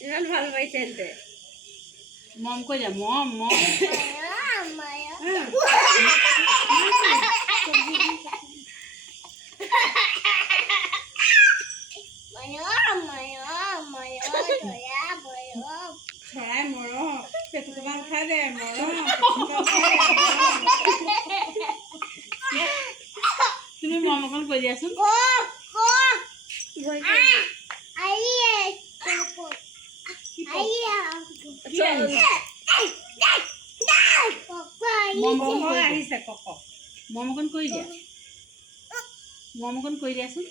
ইমান ভাল পাইছে এতে মম কৈ যা মম মম চৰাই মৰম পেটুকা উঠাই দে মৰম তুমি মম অকণ কৈ দিয়াচোন আহিছে কক মম অকণ কৈ দিয়া মম অকণ কৈ দিয়াচোন